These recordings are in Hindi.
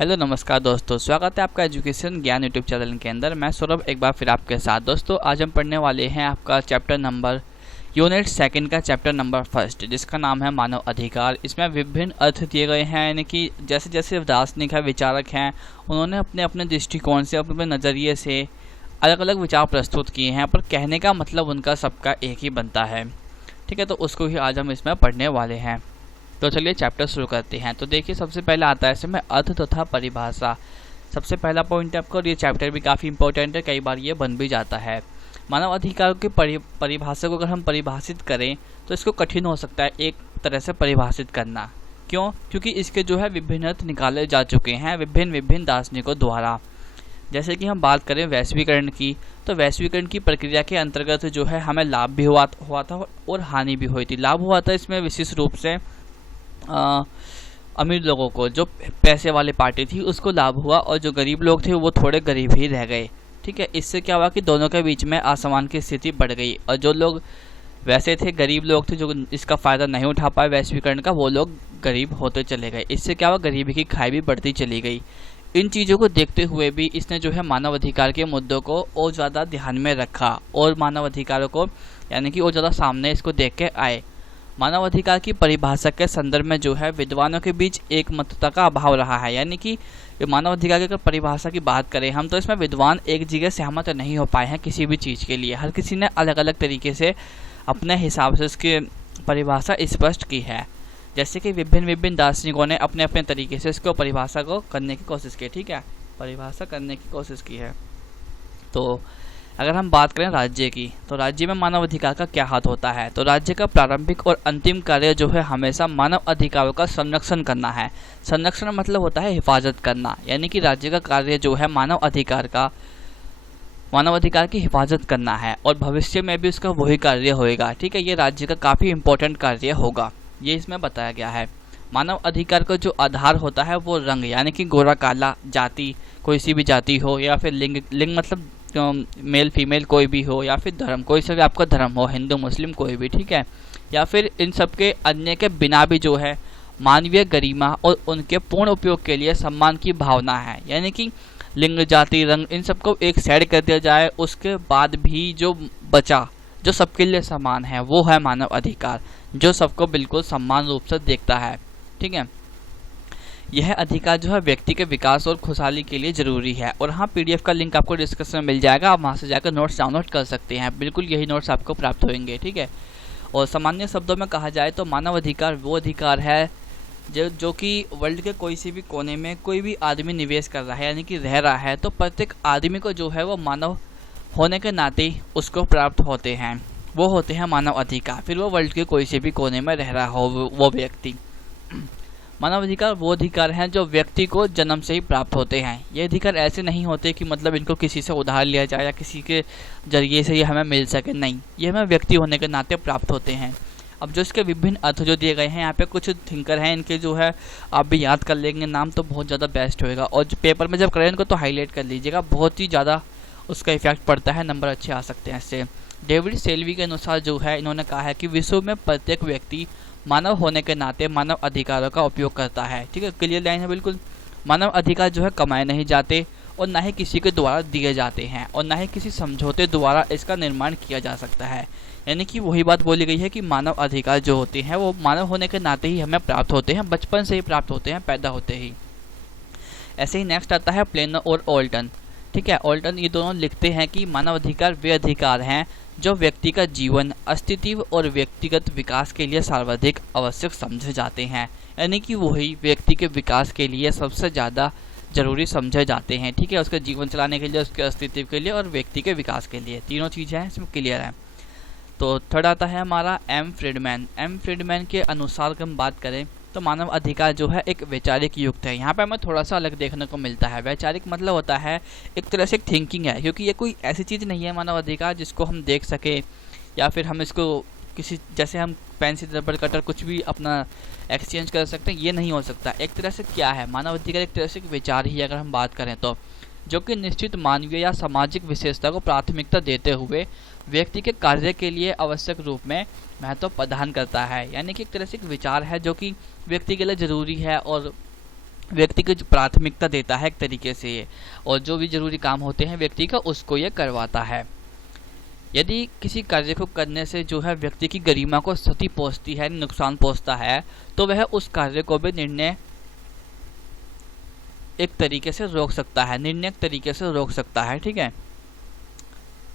हेलो नमस्कार दोस्तों, स्वागत है आपका एजुकेशन ज्ञान यूट्यूब चैनल के अंदर। मैं सौरभ एक बार फिर आपके साथ। दोस्तों आज हम पढ़ने वाले हैं आपका चैप्टर नंबर यूनिट सेकंड का चैप्टर नंबर फर्स्ट, जिसका नाम है मानव अधिकार। इसमें विभिन्न अर्थ दिए गए हैं, यानी कि जैसे जैसे दार्शनिक है, विचारक हैं, उन्होंने अपने अपने दृष्टिकोण से, अपने नज़रिए से अलग अलग विचार प्रस्तुत किए हैं, पर कहने का मतलब उनका सबका एक ही बनता है। ठीक है, तो उसको ही आज हम इसमें पढ़ने वाले हैं। तो चलिए चैप्टर शुरू करते हैं। तो देखिए, सबसे पहला आता है इसमें अर्थ तथा परिभाषा। सबसे पहला पॉइंट है आपका, और ये चैप्टर भी काफ़ी इंपॉर्टेंट है, कई बार ये बन भी जाता है। मानव अधिकारों की परिभाषा को अगर हम परिभाषित करें तो इसको कठिन हो सकता है एक तरह से परिभाषित करना। क्यों? क्योंकि इसके जो है विभिन्न अर्थ निकाले जा चुके हैं विभिन्न विभिन्न दार्शनिकों द्वारा। जैसे कि हम बात करें वैश्वीकरण की, तो वैश्वीकरण की प्रक्रिया के अंतर्गत जो है हमें लाभ भी हुआ था और हानि भी हुई थी। लाभ हुआ था इसमें विशेष रूप से अमीर लोगों को, जो पैसे वाली पार्टी थी उसको लाभ हुआ, और जो गरीब लोग थे वो थोड़े गरीब ही रह गए। ठीक है, इससे क्या हुआ कि दोनों के बीच में असमान की स्थिति बढ़ गई, और जो लोग वैसे थे गरीब लोग थे, जो इसका फ़ायदा नहीं उठा पाए वैश्वीकरण का, वो लोग गरीब होते चले गए। इससे क्या हुआ, गरीबी की खाई भी बढ़ती चली गई। इन चीज़ों को देखते हुए भी इसने जो है मानव अधिकार के मुद्दों को और ज़्यादा ध्यान में रखा, और मानव अधिकारों को यानी कि और ज़्यादा सामने इसको देख के आए। मानव अधिकार की परिभाषा के संदर्भ में जो है विद्वानों के बीच एक मतता का अभाव रहा है। यानी कि मानव अधिकार की अगर परिभाषा की बात करें हम, तो इसमें विद्वान एक जगह सहमत नहीं हो पाए हैं किसी भी चीज़ के लिए। हर किसी ने अलग अलग तरीके से अपने हिसाब से इसकी परिभाषा स्पष्ट की है। जैसे कि विभिन्न विभिन्न दार्शनिकों ने अपने अपने तरीके से इसको परिभाषा को करने की कोशिश की। ठीक है, परिभाषा करने की कोशिश की है। तो अगर हम बात करें राज्य की, तो राज्य में मानव अधिकार का क्या हाथ होता है? तो राज्य का प्रारंभिक और अंतिम कार्य जो है हमेशा मानव अधिकारों का संरक्षण करना है। संरक्षण मतलब होता है हिफाजत करना, यानी कि राज्य का कार्य जो है मानव अधिकार की हिफाजत करना है, और भविष्य में भी उसका वही कार्य होएगा। ठीक है, ये राज्य का काफ़ी इंपॉर्टेंट कार्य होगा, ये इसमें बताया गया है। मानव अधिकार का जो आधार होता है वो रंग, यानी कि गोरा काला, जाति, कोई सी भी जाति हो, या फिर लिंग मतलब मेल फीमेल कोई भी हो, या फिर धर्म, कोई सा भी आपका धर्म हो, हिंदू मुस्लिम कोई भी। ठीक है, या फिर इन सब के अन्य के बिना भी जो है मानवीय गरिमा और उनके पूर्ण उपयोग के लिए सम्मान की भावना है। यानी कि लिंग, जाति, रंग, इन सबको एक साइड कर दिया जाए, उसके बाद भी जो बचा, जो सबके लिए समान है, वो है मानव अधिकार, जो सबको बिल्कुल समान रूप से देखता है। ठीक है, यह अधिकार जो है व्यक्ति के विकास और खुशहाली के लिए ज़रूरी है। और हाँ, पीडीएफ का लिंक आपको डिस्क्रिप्शन में मिल जाएगा, आप वहाँ से जाकर नोट्स डाउनलोड कर सकते हैं। बिल्कुल यही नोट्स आपको प्राप्त होंगे। ठीक है, और सामान्य शब्दों में कहा जाए तो मानव अधिकार वो अधिकार है जो कि वर्ल्ड के कोई से भी कोने में कोई भी आदमी निवेश कर रहा है, यानी कि रह रहा है, तो प्रत्येक आदमी को जो है वो मानव होने के नाते उसको प्राप्त होते हैं, वो होते हैं मानव अधिकार। फिर वो वर्ल्ड के कोई से भी कोने में रह रहा हो वो व्यक्ति। मानव अधिकार वो अधिकार हैं जो व्यक्ति को जन्म से ही प्राप्त होते हैं। ये अधिकार ऐसे नहीं होते कि मतलब इनको किसी से उधार लिया जाए या किसी के जरिए से ये हमें मिल सके, नहीं, ये हमें व्यक्ति होने के नाते प्राप्त होते हैं। अब जो इसके विभिन्न अर्थ जो दिए गए हैं, यहाँ पे कुछ थिंकर हैं, इनके जो है आप भी याद कर लेंगे नाम, तो बहुत ज़्यादा बेस्ट होएगा। और जो पेपर में जब करें इनको तो हाईलाइट कर लीजिएगा, बहुत ही ज़्यादा उसका इफेक्ट पड़ता है, नंबर अच्छे आ सकते हैं इससे। डेविड सेल्वी के अनुसार जो है इन्होंने कहा है कि विश्व में प्रत्येक व्यक्ति मानव होने के नाते मानव अधिकारों का उपयोग करता है। ठीक है, क्लियर लाइन है बिल्कुल। मानव अधिकार जो है कमाए नहीं जाते, और ना ही किसी के द्वारा दिए जाते हैं, और ना ही किसी समझौते द्वारा इसका निर्माण किया जा सकता है। यानी कि वही बात बोली गई है कि मानव अधिकार जो होते हैं वो मानव होने के नाते ही हमें प्राप्त होते हैं, बचपन से ही प्राप्त होते हैं, पैदा होते ही। ऐसे ही नेक्स्ट आता है प्लेनो और ओल्टन। ठीक है, ओल्टन ये दोनों लिखते हैं कि मानव अधिकार वे अधिकार हैं जो व्यक्ति का जीवन, अस्तित्व और व्यक्तिगत विकास के लिए सर्वाधिक आवश्यक समझे जाते हैं। यानी कि वही व्यक्ति के विकास के लिए सबसे ज़्यादा जरूरी समझे जाते हैं। ठीक है, उसके जीवन चलाने के लिए, उसके अस्तित्व के लिए और व्यक्ति के विकास के लिए, तीनों चीज़ें हैं इसमें क्लियर है। तो थर्ड आता है हमारा एम फ्रीडमैन। एम फ्रीडमैन के अनुसार हम बात करें तो मानव अधिकार जो है एक वैचारिक युक्त है। यहाँ पे हमें थोड़ा सा अलग देखने को मिलता है। वैचारिक मतलब होता है एक तरह से एक थिंकिंग है, क्योंकि ये कोई ऐसी चीज़ नहीं है मानव अधिकार जिसको हम देख सके, या फिर हम इसको किसी जैसे हम पेंसिल, रबर, कटर कुछ भी अपना एक्सचेंज कर सकते हैं, ये नहीं हो सकता। एक तरह से क्या है मानव अधिकार, एक तरह से विचार ही अगर हम बात करें तो, जो कि निश्चित मानवीय या सामाजिक विशेषता को प्राथमिकता देते हुए व्यक्ति के कार्य के लिए आवश्यक रूप में महत्व प्रदान करता है। यानी कि एक तरह से एक विचार है जो कि व्यक्ति के लिए जरूरी है और व्यक्ति को जो प्राथमिकता देता है एक तरीके से ये, और जो भी जरूरी काम होते हैं व्यक्ति का उसको ये करवाता है। यदि किसी कार्य को करने से जो है व्यक्ति की गरिमा को क्षति पहुंचती है, नुकसान पहुंचता है, तो वह उस कार्य को भी निर्णय एक तरीके से रोक सकता है, निर्णय तरीके से रोक सकता है। ठीक है,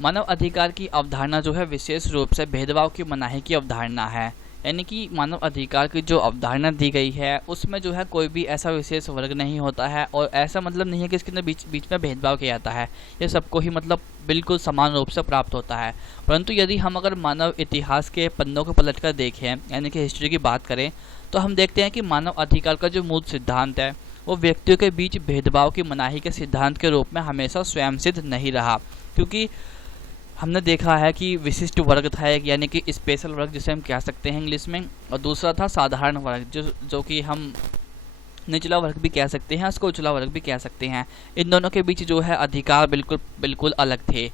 मानव अधिकार की अवधारणा जो है विशेष रूप से भेदभाव की मनाही की अवधारणा है। यानी कि मानव अधिकार की जो अवधारणा दी गई है उसमें जो है कोई भी ऐसा विशेष वर्ग नहीं होता है, और ऐसा मतलब नहीं है कि इसके अंदर बीच में भेदभाव किया जाता है। ये सबको ही मतलब बिल्कुल समान रूप से प्राप्त होता है। परंतु यदि हम अगर मानव इतिहास के पन्नों को पलट कर देखें, यानी कि हिस्ट्री की बात करें, तो हम देखते हैं कि मानव अधिकार का जो मूल सिद्धांत है वो व्यक्तियों के बीच भेदभाव की मनाही के सिद्धांत के रूप में हमेशा स्वयं सिद्ध नहीं रहा। क्योंकि हमने देखा है कि विशिष्ट वर्ग था एक, यानी कि स्पेशल वर्ग जिसे हम कह सकते हैं इंग्लिश में, और दूसरा था साधारण वर्ग जो कि हम निचला वर्ग भी कह सकते हैं, उसको उचला वर्ग भी कह सकते हैं। इन दोनों के बीच जो है अधिकार बिल्कुल अलग थे।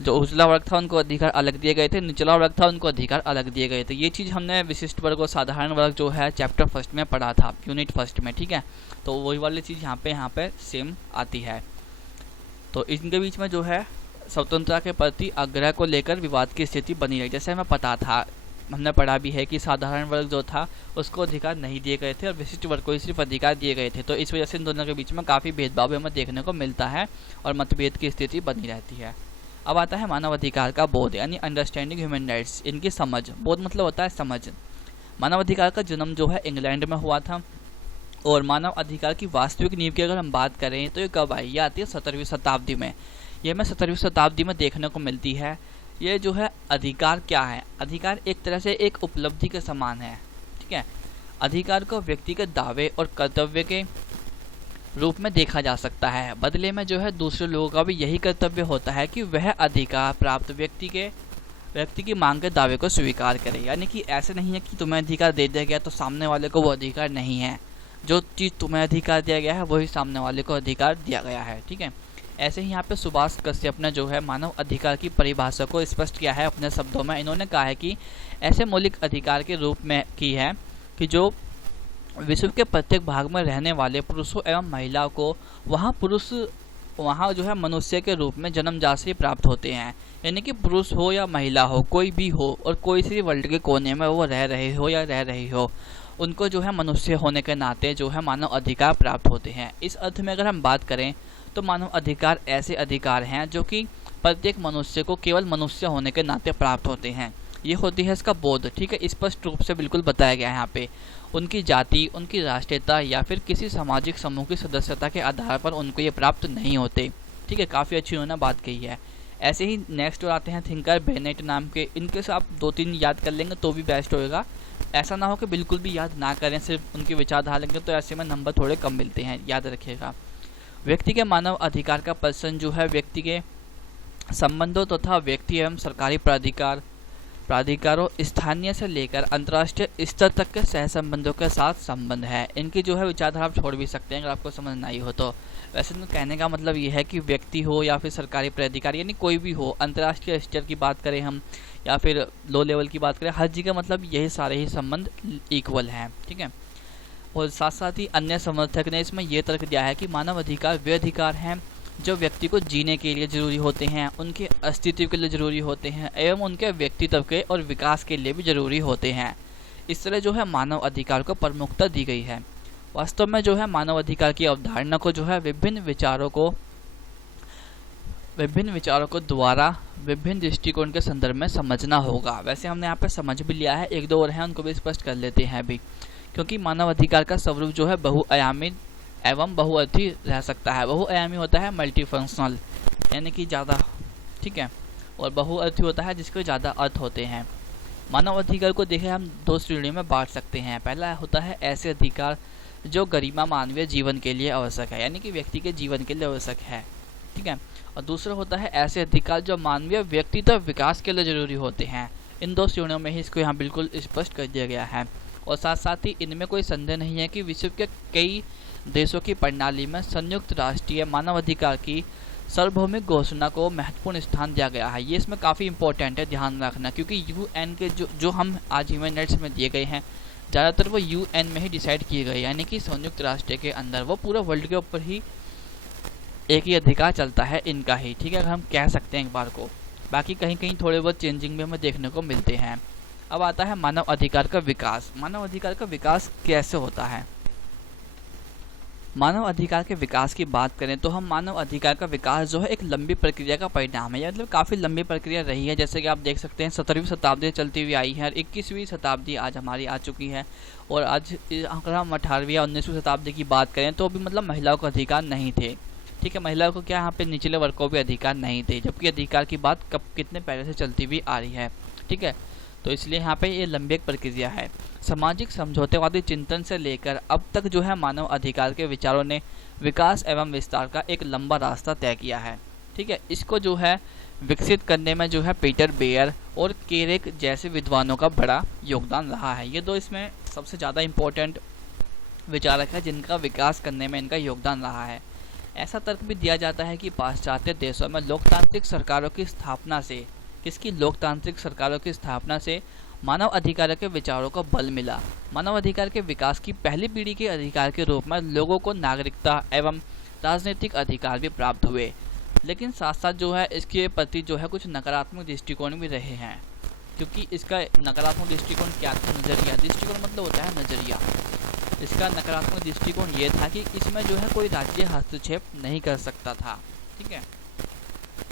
जो उचला वर्ग था उनको अधिकार अलग दिए गए थे, निचला वर्ग था उनको अधिकार अलग दिए गए थे। ये चीज़ हमने विशिष्ट वर्ग और साधारण वर्ग जो है चैप्टर फर्स्ट में पढ़ा था, यूनिट फर्स्ट में। ठीक है, तो वही वाली चीज़ यहाँ पे सेम आती है। तो इनके बीच में जो है स्वतंत्रता के प्रति आग्रह को लेकर विवाद की स्थिति बनी रही। जैसे हमें पता था, हमने पढ़ा भी है कि साधारण वर्ग जो था उसको अधिकार नहीं दिए गए थे और विशिष्ट वर्ग को ही सिर्फ अधिकार दिए गए थे। तो इस वजह से इन दोनों के बीच में काफ़ी भेदभाव हमें देखने को मिलता है और मतभेद की स्थिति बनी रहती है। अब आता है मानव अधिकार का बोध, यानी अंडरस्टैंडिंग ह्यूमन राइट्स, इनकी समझ। बोध मतलब होता है समझ। मानव अधिकार का जन्म जो है इंग्लैंड में हुआ था, और मानव अधिकार की वास्तविक नींव की अगर हम बात करें तो ये कब आई? ये आती है 17वीं शताब्दी में। ये हमें 17वीं शताब्दी में देखने को मिलती है। ये जो है अधिकार क्या है? अधिकार एक तरह से एक उपलब्धि के समान है। ठीक है, अधिकार को व्यक्ति के दावे और कर्तव्य के रूप में देखा जा सकता है। बदले में जो है दूसरे लोगों का भी यही कर्तव्य होता है कि वह अधिकार प्राप्त व्यक्ति की मांग के दावे को स्वीकार करे। यानी कि ऐसे नहीं है कि तुम्हें अधिकार दे दिया गया तो सामने वाले को वो अधिकार नहीं है। जो चीज़ तुम्हें अधिकार दिया गया है वही सामने वाले को अधिकार दिया गया है। ठीक है, ऐसे ही यहाँ पे सुभाष कश्यप ने जो है मानव अधिकार की परिभाषा को स्पष्ट किया है अपने शब्दों में। इन्होंने कहा है कि ऐसे मौलिक अधिकार के रूप में की है कि जो विश्व के प्रत्येक भाग में रहने वाले पुरुषों एवं महिलाओं को वहाँ जो है मनुष्य के रूप में जन्मजात से प्राप्त होते हैं। यानी कि पुरुष हो या महिला हो, कोई भी हो, और कोई सी वर्ल्ड के कोने में वो रह रहे हो या रह रही हो, उनको जो है मनुष्य होने के नाते जो है मानव अधिकार प्राप्त होते हैं। इस अर्थ में अगर हम बात करें तो मानव अधिकार ऐसे अधिकार हैं जो कि प्रत्येक मनुष्य को केवल मनुष्य होने के नाते प्राप्त होते हैं। ये होती है इसका बोध। ठीक है, स्पष्ट रूप से बिल्कुल बताया गया है यहाँ पे। उनकी जाति, उनकी राष्ट्रीयता या फिर किसी सामाजिक समूह की सदस्यता के आधार पर उनको ये प्राप्त नहीं होते। ठीक है, काफ़ी अच्छी उन्होंने बात कही है। ऐसे ही नेक्स्ट आते हैं थिंकर बेनेट नाम के। इनके से आप 2-3 याद कर लेंगे तो भी बेस्ट होएगा। ऐसा ना हो कि बिल्कुल भी याद ना करें, सिर्फ उनकी विचारधारा लेंगे तो ऐसे में नंबर थोड़े कम मिलते हैं, याद रखिएगा। व्यक्ति के मानव अधिकार का प्रश्न जो है व्यक्ति के संबंधों तथा व्यक्ति एवं सरकारी प्राधिकारों स्थानीय से लेकर अंतर्राष्ट्रीय स्तर तक के सह संबंधों के साथ संबंध है। इनकी जो है विचारधारा आप छोड़ भी सकते हैं अगर आपको समझ नहीं हो तो। वैसे तो कहने का मतलब ये है कि व्यक्ति हो या फिर सरकारी प्राधिकार, यानी कोई भी हो, अंतर्राष्ट्रीय स्तर की बात करें हम या फिर लो लेवल की बात करें, हर जगह मतलब यही सारे ही संबंध इक्वल हैं। ठीक है, और साथ साथ ही अन्य समर्थक ने इसमें यह तर्क दिया है कि मानव अधिकार वे अधिकार हैं जो व्यक्ति को जीने के लिए जरूरी होते हैं, उनके अस्तित्व के लिए जरूरी होते हैं एवं उनके व्यक्तित्व के और विकास के लिए भी जरूरी होते हैं। इस तरह जो है मानव अधिकार को प्रमुखता दी गई है। वास्तव में जो है मानव अधिकार की अवधारणा को जो है विभिन्न विचारों को द्वारा विभिन्न दृष्टिकोण के संदर्भ में समझना होगा। वैसे हमने यहाँ पे समझ भी लिया है, 1-2 और हैं उनको भी स्पष्ट कर लेते हैं अभी। क्योंकि मानव अधिकार का स्वरूप जो है बहुआयामी एवं बहुअर्थी रह सकता है। बहुआयामी होता है मल्टीफंक्शनल, यानी कि ज़्यादा, ठीक है, और बहुअर्थी होता है जिसके ज़्यादा अर्थ होते हैं। मानव अधिकार को देखें हम 2 श्रेणियों में बांट सकते हैं। पहला होता है ऐसे अधिकार जो गरिमा मानवीय जीवन के लिए आवश्यक है, यानी कि व्यक्ति के जीवन के लिए आवश्यक है। ठीक है, और दूसरा होता है ऐसे अधिकार जो मानवीय व्यक्तित्व विकास के लिए जरूरी होते हैं। इन 2 श्रेणियों में ही इसको यहाँ बिल्कुल स्पष्ट कर दिया गया है। और साथ साथ ही इनमें कोई संदेह नहीं है कि विश्व के कई देशों की प्रणाली में संयुक्त राष्ट्रीय मानवाधिकार की सार्वभौमिक घोषणा को महत्वपूर्ण स्थान दिया गया है। ये इसमें काफ़ी इंपॉर्टेंट है, ध्यान रखना, क्योंकि यूएन के जो हम आज ह्यूमन राइट्स में दिए गए हैं ज़्यादातर वो UN में ही डिसाइड किए गए, यानी कि संयुक्त राष्ट्र के अंदर वो पूरा वर्ल्ड के ऊपर ही एक ही अधिकार चलता है इनका ही, ठीक है, अगर हम कह सकते हैं एक बार को। बाकी कहीं कहीं थोड़े बहुत चेंजिंग भी हमें देखने को मिलते हैं। अब आता है मानव अधिकार का विकास। मानव अधिकार का विकास कैसे होता है? मानव अधिकार के विकास की बात करें तो हम मानव अधिकार का विकास जो है एक लंबी प्रक्रिया का परिणाम है, मतलब काफ़ी लंबी प्रक्रिया रही है। जैसे कि आप देख सकते हैं 17वीं शताब्दी चलती हुई आई है और 21वीं शताब्दी आज हमारी आ चुकी है। और आज अगर हम 18वीं या 19वीं शताब्दी की बात करें तो भी मतलब महिलाओं को अधिकार नहीं थे, ठीक है, महिलाओं को क्या यहाँ पे निचले वर्ग को भी अधिकार नहीं थे, जबकि अधिकार की बात कब कितने पहले से चलती हुई आ रही है, ठीक है। तो इसलिए यहाँ पे ये लंबी एक प्रक्रिया है। सामाजिक समझौतेवादी चिंतन से लेकर अब तक जो है मानव अधिकार के विचारों ने विकास एवं विस्तार का एक लंबा रास्ता तय किया है, ठीक है। इसको जो है विकसित करने में जो है पीटर बेयर और केरेक जैसे विद्वानों का बड़ा योगदान रहा है। ये दो इसमें सबसे ज़्यादा इम्पोर्टेंट विचारक है जिनका विकास करने में इनका योगदान रहा है। ऐसा तर्क भी दिया जाता है कि पाश्चात्य देशों में लोकतांत्रिक सरकारों की स्थापना से, किसकी, लोकतांत्रिक सरकारों की स्थापना से मानव अधिकारों के विचारों को बल मिला। मानव अधिकार के विकास की पहली पीढ़ी के अधिकार के रूप में लोगों को नागरिकता एवं राजनीतिक अधिकार भी प्राप्त हुए, लेकिन साथ साथ जो है इसके प्रति जो है कुछ नकारात्मक दृष्टिकोण भी रहे हैं। क्योंकि इसका नकारात्मक दृष्टिकोण क्या था? नज़रिया। दृष्टिकोण मतलब होता है नज़रिया। इसका नकारात्मक दृष्टिकोण ये था कि इसमें जो है कोई राज्य हस्तक्षेप नहीं कर सकता था, ठीक है।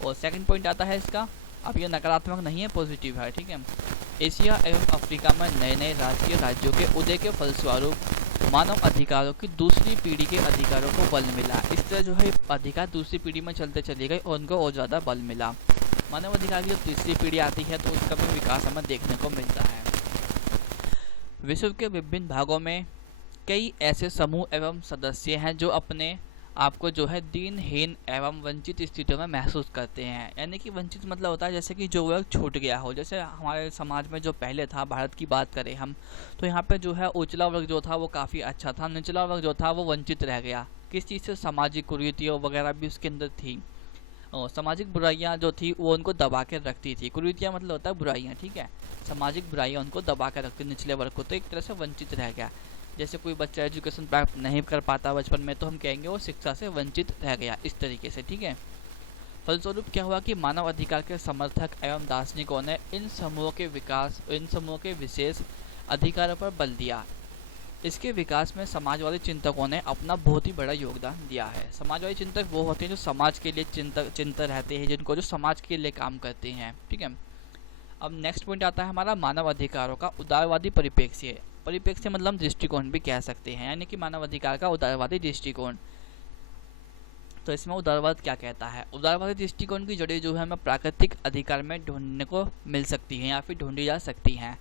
और सेकंड पॉइंट आता है इसका, अब ये नकारात्मक नहीं है, पॉजिटिव है, ठीक है। एशिया एवं अफ्रीका में नए नए राजकीय राज्यों के उदय के फलस्वरूप मानव अधिकारों की दूसरी पीढ़ी के अधिकारों को बल मिला। इस तरह जो है अधिकार दूसरी पीढ़ी में चलते चले गए और उनको और ज़्यादा बल मिला। मानव अधिकार की जब तीसरी पीढ़ी आती है तो उसका भी विकास हमें देखने को मिलता है। विश्व के विभिन्न भागों में कई ऐसे समूह एवं सदस्य हैं जो अपने आपको जो है दीनहीन एवं वंचित स्थितियों में महसूस करते हैं। यानी कि वंचित मतलब होता है जैसे कि जो वर्ग छूट गया हो। जैसे हमारे समाज में जो पहले था, भारत की बात करें हम, तो यहाँ पे जो है उचला वर्ग जो था वो काफ़ी अच्छा था, निचला वर्ग जो था वो वंचित रह गया। किस चीज़ से? सामाजिक कुरीतियों वगैरह भी उसके अंदर थी, और सामाजिक बुराइयाँ जो थी वो उनको दबा के रखती थी। कुरीतियाँ मतलब होता है बुराइयाँ, ठीक है। सामाजिक बुराइयाँ उनको दबा के रखती निचले वर्ग को, तो एक तरह से वंचित रह गया। जैसे कोई बच्चा एजुकेशन प्राप्त नहीं कर पाता बचपन में, तो हम कहेंगे वो शिक्षा से वंचित रह गया, इस तरीके से, ठीक है। फलस्वरूप क्या हुआ कि मानव अधिकार के समर्थक एवं दार्शनिकों ने इन समूहों के विकास, इन समूहों के विशेष अधिकारों पर बल दिया। इसके विकास में समाजवादी चिंतकों ने अपना बहुत ही बड़ा योगदान दिया है। समाजवादी चिंतक वो होते हैं जो समाज के लिए चिंतक रहते हैं, जिनको जो समाज के लिए काम करते हैं, ठीक है। अब नेक्स्ट पॉइंट आता है हमारा मानव अधिकारों का उदारवादी परिप्रेक्ष्य। परिप्रेक्ष्य मतलब दृष्टिकोण भी कह सकते हैं, यानी कि मानव अधिकार का उदारवादी दृष्टिकोण। तो इसमें उदारवाद क्या कहता है? उदारवादी दृष्टिकोण की जड़ें जो है हमें प्राकृतिक अधिकार में ढूंढने को मिल सकती हैं या फिर ढूंढी जा सकती हैं।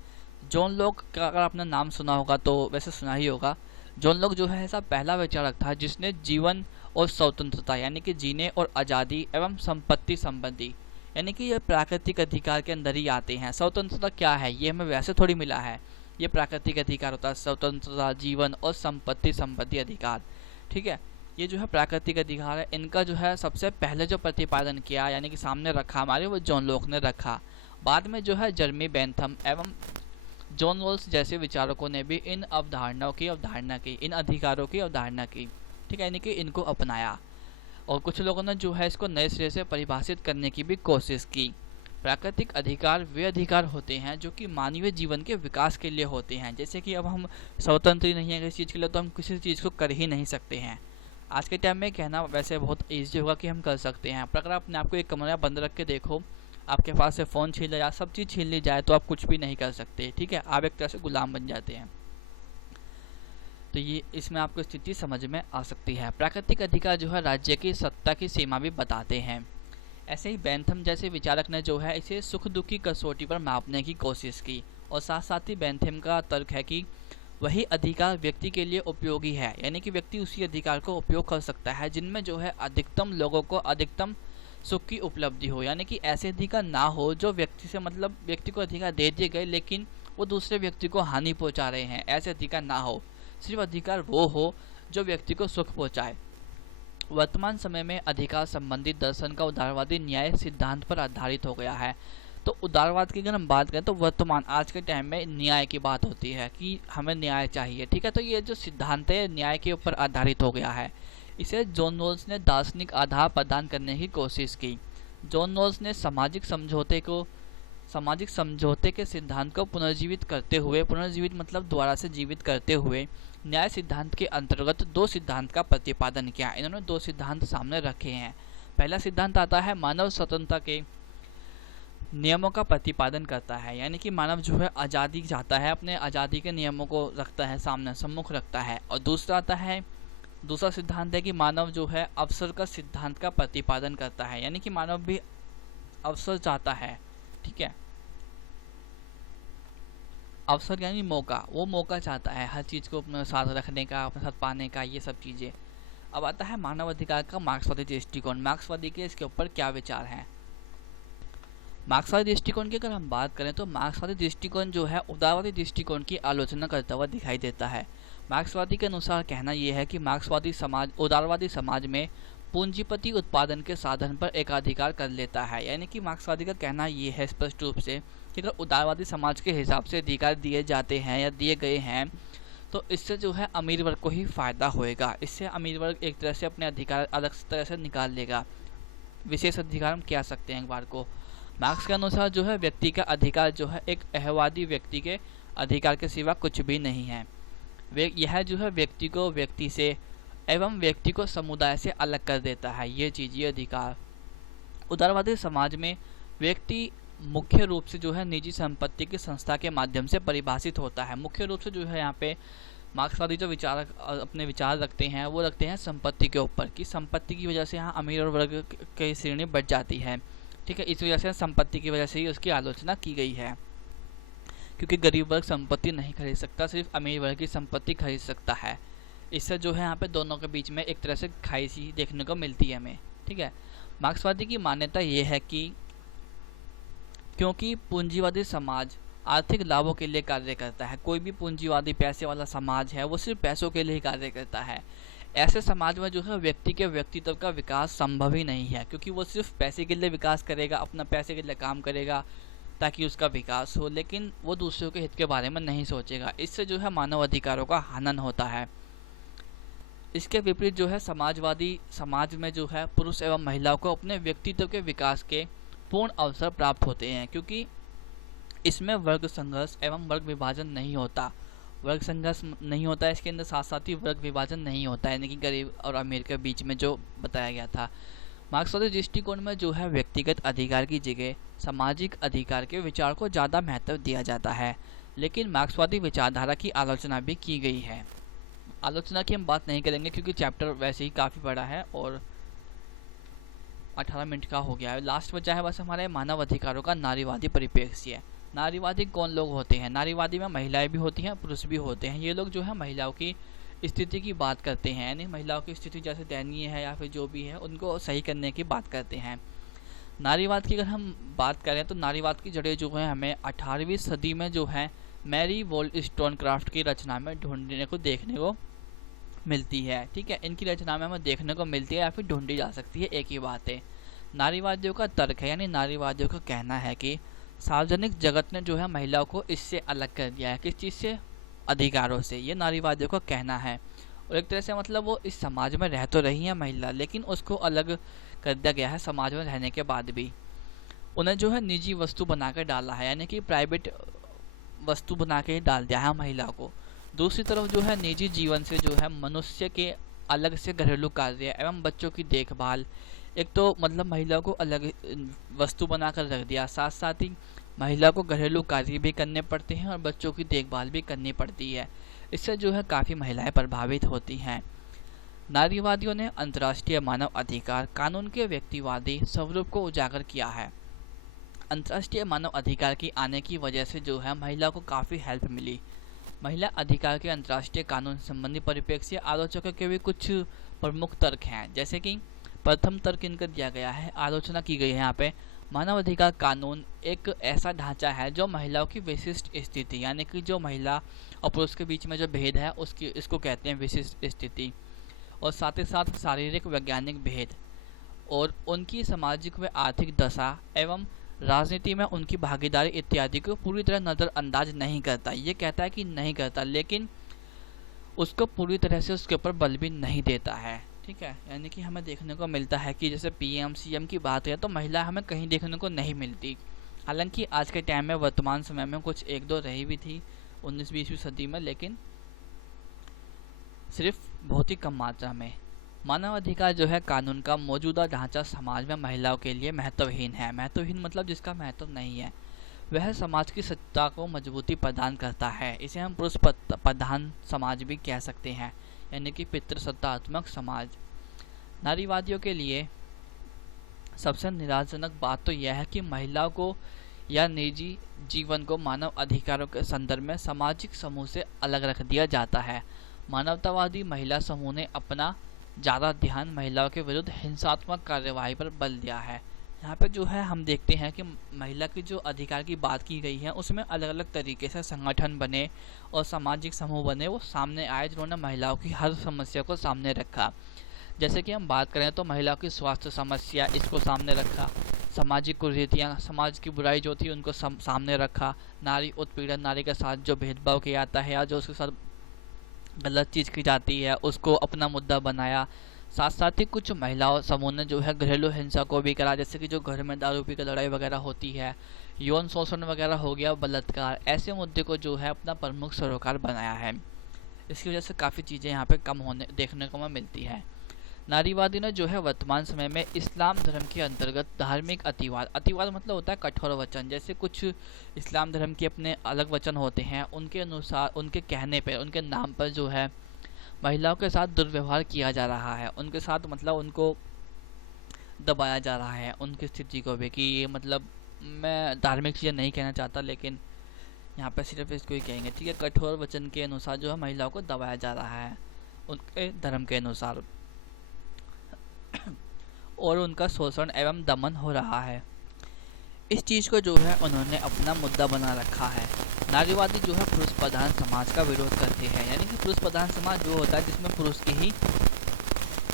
जॉन लॉक का अगर आपने नाम सुना होगा तो वैसे सुना ही होगा। जॉन लॉक जो है ऐसा पहला विचारक था जिसने जीवन और स्वतंत्रता यानी कि जीने और आज़ादी एवं संपत्ति संबंधी, यानी कि ये प्राकृतिक अधिकार के अंदर ही आते हैं। स्वतंत्रता क्या है ये हमें वैसे थोड़ी मिला है, ये प्राकृतिक अधिकार होता है, स्वतंत्रता, जीवन और संपत्ति संबंधी अधिकार, ठीक है। ये जो है प्राकृतिक अधिकार है, इनका जो है सबसे पहले जो प्रतिपादन किया यानी कि सामने रखा हमारे, वो जॉन लॉक ने रखा। बाद में जो है जर्मी बेंथम एवं जॉन रॉल्स जैसे विचारकों ने भी इन अवधारणाओं की अवधारणा की, इन अधिकारों की अवधारणा की, ठीक है, यानी कि इनको अपनाया। और कुछ लोगों ने जो है इसको नए सिरे से परिभाषित करने की भी कोशिश की। प्राकृतिक अधिकार वे अधिकार होते हैं जो कि मानवीय जीवन के विकास के लिए होते हैं। जैसे कि अब हम स्वतंत्र ही नहीं है किसी चीज़ के लिए, तो हम किसी चीज़ को कर ही नहीं सकते हैं। आज के टाइम में कहना वैसे बहुत ईजी होगा कि हम कर सकते हैं, पर अगर अपने आपको एक कमरा बंद रख के देखो, आपके पास से फ़ोन छीन लिया, सब चीज़ छीन ली जाए, तो आप कुछ भी नहीं कर सकते, ठीक है। आप एक तरह से गुलाम बन जाते हैं। तो ये इसमें आपको स्थिति समझ में आ सकती है। प्राकृतिक अधिकार जो है राज्य की सत्ता की सीमा भी बताते हैं। ऐसे ही बेंथम जैसे विचारक ने जो है इसे सुख दुख की कसौटी पर मापने की कोशिश की, और साथ साथ ही बेंथम का तर्क है कि वही अधिकार व्यक्ति के लिए उपयोगी है, यानी कि व्यक्ति उसी अधिकार को उपयोग कर सकता है जिनमें जो है अधिकतम लोगों को अधिकतम सुख की उपलब्धि हो। यानी कि ऐसे अधिकार ना हो जो व्यक्ति से मतलब व्यक्ति को अधिकार दे दिए गए लेकिन वो दूसरे व्यक्ति को हानि पहुंचा रहे हैं, ऐसे अधिकार ना हो। सिर्फ अधिकार वो हो जो व्यक्ति को सुख पहुंचाए। वर्तमान समय में अधिकार संबंधी दर्शन का उदारवादी न्याय सिद्धांत पर आधारित हो गया है। तो उदारवाद की अगर हम बात करें तो वर्तमान आज के टाइम में न्याय की बात होती है कि हमें न्याय चाहिए, ठीक है। तो ये जो सिद्धांत है न्याय के ऊपर आधारित हो गया है। इसे जॉन रॉल्स ने दार्शनिक आधार प्रदान करने की कोशिश की। जॉन रॉल्स ने सामाजिक समझौते के सिद्धांत को पुनर्जीवित करते हुए, पुनर्जीवित मतलब दोबारा से जीवित करते हुए, न्याय सिद्धांत के अंतर्गत दो सिद्धांत का प्रतिपादन किया। इन्होंने दो सिद्धांत सामने रखे हैं। पहला सिद्धांत आता है मानव स्वतंत्रता के नियमों का प्रतिपादन करता है, यानी कि मानव जो है आज़ादी चाहता है, अपने आज़ादी के नियमों को रखता है सामने, सम्मुख रखता है। और दूसरा सिद्धांत है कि मानव जो है अवसर का सिद्धांत का प्रतिपादन करता है, यानी कि मानव भी अवसर चाहता है, ठीक है। अवसर यानी मौका, वो मौका चाहता है हर चीज़ को अपने साथ रखने का, अपने साथ पाने का, ये सब चीज़ें। अब आता है मानव अधिकार का मार्क्सवादी दृष्टिकोण। मार्क्सवादी के इसके ऊपर क्या विचार हैं। मार्क्सवादी दृष्टिकोण की अगर हम बात करें तो मार्क्सवादी दृष्टिकोण जो है उदारवादी दृष्टिकोण की आलोचना करता हुआ दिखाई देता है। मार्क्सवादी के अनुसार कहना यह है कि उदारवादी समाज में पूंजीपति उत्पादन के साधन पर एकाधिकार कर लेता है, यानी कि मार्क्सवादी का कहना यह है स्पष्ट रूप से कि अगर उदारवादी समाज के हिसाब से अधिकार दिए जाते हैं या दिए गए हैं तो इससे जो है अमीर वर्ग को ही फायदा होएगा। इससे अमीर वर्ग एक तरह से अपने अधिकार अलग तरह से निकाल लेगा। विशेष अधिकार हम कह सकते हैं एक बार को। मार्क्स के अनुसार जो है व्यक्ति का अधिकार जो है एक अहवादी व्यक्ति के अधिकार के सिवा कुछ भी नहीं है। यह जो है व्यक्ति को व्यक्ति से एवं व्यक्ति को समुदाय से अलग कर देता है, ये चीज़, ये अधिकार। उदारवादी समाज में व्यक्ति मुख्य रूप से जो है निजी संपत्ति की संस्था के माध्यम से परिभाषित होता है। मुख्य रूप से जो है यहाँ पे मार्क्सवादी जो अपने विचार रखते हैं वो रखते हैं संपत्ति के ऊपर, कि संपत्ति की वजह से यहाँ अमीर और वर्ग की श्रेणी बढ़ जाती है, ठीक है। इस वजह से संपत्ति की वजह से ही उसकी आलोचना की गई है, क्योंकि गरीब वर्ग संपत्ति नहीं खरीद सकता, सिर्फ अमीर वर्ग की संपत्ति खरीद सकता है। इससे जो है यहाँ पे दोनों के बीच में एक तरह से खाई सी देखने को मिलती है हमें, ठीक है। मार्क्सवादी की मान्यता ये है कि क्योंकि पूंजीवादी समाज आर्थिक लाभों के लिए कार्य करता है, कोई भी पूंजीवादी पैसे वाला समाज है वो सिर्फ पैसों के लिए ही कार्य करता है। ऐसे समाज में जो है व्यक्ति के व्यक्तित्व का विकास संभव ही नहीं है, क्योंकि वो सिर्फ पैसे के लिए विकास करेगा, अपना पैसे के लिए काम करेगा ताकि उसका विकास हो, लेकिन वो दूसरों के हित के बारे में नहीं सोचेगा। इससे जो है मानव अधिकारों का हनन होता है। इसके विपरीत जो है समाजवादी समाज में जो है पुरुष एवं महिलाओं को अपने व्यक्तित्व के विकास के पूर्ण अवसर प्राप्त होते हैं, क्योंकि इसमें वर्ग संघर्ष एवं वर्ग विभाजन नहीं होता। वर्ग संघर्ष नहीं होता है इसके अंदर, साथ साथ ही वर्ग विभाजन नहीं होता है, यानी कि गरीब और अमीर के बीच में जो बताया गया था। मार्क्सवादी दृष्टिकोण में जो है व्यक्तिगत अधिकार की जगह सामाजिक अधिकार के विचार को ज़्यादा महत्व दिया जाता है, लेकिन मार्क्सवादी विचारधारा की आलोचना भी की गई है। आलोचना की हम बात नहीं करेंगे क्योंकि चैप्टर वैसे ही काफ़ी बड़ा है और 18 मिनट का हो गया है। लास्ट बचा है बस हमारे मानव अधिकारों का नारीवादी परिप्रेक्ष्य। नारीवादी कौन लोग होते हैं। नारीवादी में महिलाएं भी होती हैं, पुरुष भी होते हैं। ये लोग जो है महिलाओं की स्थिति की बात करते हैं, यानी महिलाओं की स्थिति जैसे दयनीय है या फिर जो भी है उनको सही करने की बात करते हैं। नारीवाद की अगर हम बात करें तो नारीवाद की जड़ें जो है हमें 18वीं सदी में जो है मैरी वोllस्टोनक्राफ्ट की रचना में ढूंढने को देखने को मिलती है, ठीक है। इनकी रचना में हमें देखने को मिलती है या फिर ढूंढी जा सकती है, एक ही बात है। नारीवादियों का तर्क है, यानी नारीवादियों का कहना है कि सार्वजनिक जगत ने जो है महिलाओं को इससे अलग कर दिया है, किस चीज़ से, अधिकारों से। ये नारीवादियों का कहना है। और एक तरह से मतलब वो इस समाज में रह तो रही है महिला, लेकिन उसको अलग कर दिया गया है समाज में रहने के बाद भी। उन्हें जो है निजी वस्तु बना कर डाला है, यानी कि प्राइवेट वस्तु बना के डाल दिया है महिला को। दूसरी तरफ जो है निजी जीवन से जो है मनुष्य के अलग से घरेलू कार्य एवं बच्चों की देखभाल, एक तो मतलब महिला को अलग वस्तु बनाकर रख दिया, साथ साथ ही महिला को घरेलू कार्य भी करने पड़ते हैं और बच्चों की देखभाल भी करनी पड़ती है। इससे जो है काफ़ी महिलाएं प्रभावित होती हैं। नारीवादियों ने अंतर्राष्ट्रीय मानव अधिकार कानून के व्यक्तिवादी स्वरूप को उजागर किया है। अंतर्राष्ट्रीय मानव अधिकार की आने की वजह से जो है महिला को काफ़ी हेल्प मिली। महिला अधिकार के अंतर्राष्ट्रीय कानून संबंधी परिप्रेक्ष्य आलोचकों के भी कुछ प्रमुख तर्क हैं, जैसे कि प्रथम तर्क इनका दिया गया है, आलोचना की गई है यहाँ पे। मानव अधिकार कानून एक ऐसा ढांचा है जो महिलाओं की विशिष्ट स्थिति, यानी कि जो महिला और पुरुष के बीच में जो भेद है इसको कहते हैं विशिष्ट स्थिति, और साथ ही साथ शारीरिक वैज्ञानिक भेद और उनकी सामाजिक व आर्थिक दशा एवं राजनीति में उनकी भागीदारी इत्यादि को पूरी तरह नज़रअंदाज नहीं करता। ये कहता है कि नहीं करता, लेकिन उसको पूरी तरह से उसके ऊपर बल भी नहीं देता है। ठीक है, यानी कि हमें देखने को मिलता है कि जैसे पीएम सीएम की बात है तो महिला हमें कहीं देखने को नहीं मिलती। हालांकि आज के टाइम में वर्तमान समय में कुछ एक दो रही भी थी 19-20वीं सदी में, लेकिन सिर्फ बहुत ही कम मात्रा में। मानव अधिकार जो है कानून का मौजूदा ढांचा समाज में महिलाओं के लिए महत्वहीन है। महत्वहीन मतलब जिसका महत्व नहीं है। वह समाज की सत्ता को मजबूती प्रदान करता है। इसे हम पुरुष प्रधान समाज भी कह सकते हैं, यानी कि पितृसत्तात्मक समाज। नारीवादियों के लिए सबसे निराशाजनक बात तो यह है कि महिलाओं को या निजी जीवन को मानव अधिकारों के संदर्भ में सामाजिक समूह से अलग रख दिया जाता है। मानवतावादी महिला समूह ने अपना ज़्यादा ध्यान महिलाओं के विरुद्ध हिंसात्मक कार्यवाही पर बल दिया है। यहाँ पे जो है हम देखते हैं कि महिला की जो अधिकार की बात की गई है उसमें अलग अलग तरीके से संगठन बने और सामाजिक समूह बने, वो सामने आए जिन्होंने महिलाओं की हर समस्या को सामने रखा। जैसे कि हम बात करें तो महिलाओं की स्वास्थ्य समस्या, इसको सामने रखा। सामाजिक कुरीतियाँ, समाज की बुराई जो थी उनको सामने रखा। नारी उत्पीड़न, नारी के साथ जो भेदभाव किया जाता है या जो उसके साथ गलत चीज़ की जाती है उसको अपना मुद्दा बनाया। साथ साथ ही कुछ महिलाओं समूह ने जो है घरेलू हिंसा को भी करा, जैसे कि जो घर में दारू पी कर लड़ाई वगैरह होती है, यौन शोषण वगैरह हो गया, बलात्कार, ऐसे मुद्दे को जो है अपना प्रमुख सरोकार बनाया है। इसकी वजह से काफ़ी चीज़ें यहाँ पे कम होने देखने को मिलती है। नारीवादी ने जो है वर्तमान समय में इस्लाम धर्म के अंतर्गत धार्मिक अतिवाद मतलब होता है कठोर वचन। जैसे कुछ इस्लाम धर्म के अपने अलग वचन होते हैं, उनके अनुसार, उनके कहने पे, उनके नाम पर जो है महिलाओं के साथ दुर्व्यवहार किया जा रहा है। उनके साथ मतलब उनको दबाया जा रहा है, उनकी स्थिति को भी, कि ये मतलब मैं धार्मिक चीज़ें नहीं कहना चाहता लेकिन यहाँ पर सिर्फ इसको ही कहेंगे। ठीक है, कठोर वचन के अनुसार जो है महिलाओं को दबाया जा रहा है उनके धर्म के अनुसार और उनका शोषण एवं दमन हो रहा है। इस चीज़ को जो है उन्होंने अपना मुद्दा बना रखा है। नारीवादी जो है पुरुष प्रधान समाज का विरोध करते हैं, यानी कि पुरुष प्रधान समाज जो होता है जिसमें पुरुष की ही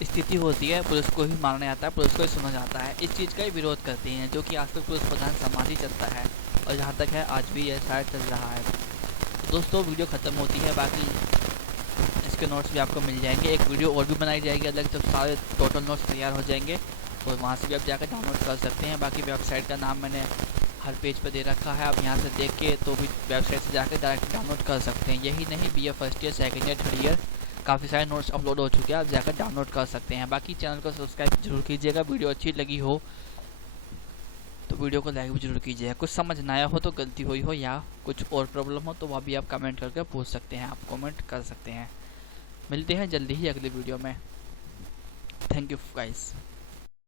स्थिति होती है, पुरुष को ही माना जाता है, पुरुष को ही सुना जाता है। इस चीज़ का ही विरोध करते हैं, जो कि आज तक पुरुष प्रधान समाज ही चलता है और जहाँ तक है आज भी यह शायद चल रहा है। तो दोस्तों वीडियो ख़त्म होती है, बाकी इसके नोट्स भी आपको मिल जाएंगे। एक वीडियो और भी बनाई जाएगी अलग, जब सारे टोटल नोट्स तैयार हो जाएंगे तो वहाँ से भी आप जाकर डाउनलोड कर सकते हैं। बाकी वेबसाइट का नाम मैंने हर पेज पर दे रखा है, आप यहाँ से देख के तो भी वेबसाइट से जाकर डायरेक्ट डाउनलोड कर सकते हैं। यही नहीं, BA first year, second year, third year काफ़ी सारे नोट्स अपलोड हो चुके हैं, आप जाकर डाउनलोड कर सकते हैं। बाकी चैनल को सब्सक्राइब जरूर कीजिएगा। वीडियो अच्छी लगी हो तो वीडियो को लाइक भी जरूर कीजिएगा। कुछ समझ ना आया हो तो, गलती हुई हो या कुछ और प्रॉब्लम हो तो वह भी आप कमेंट करके पूछ सकते हैं, आप कमेंट कर सकते हैं। मिलते हैं जल्दी ही अगली वीडियो में। Thank you guys.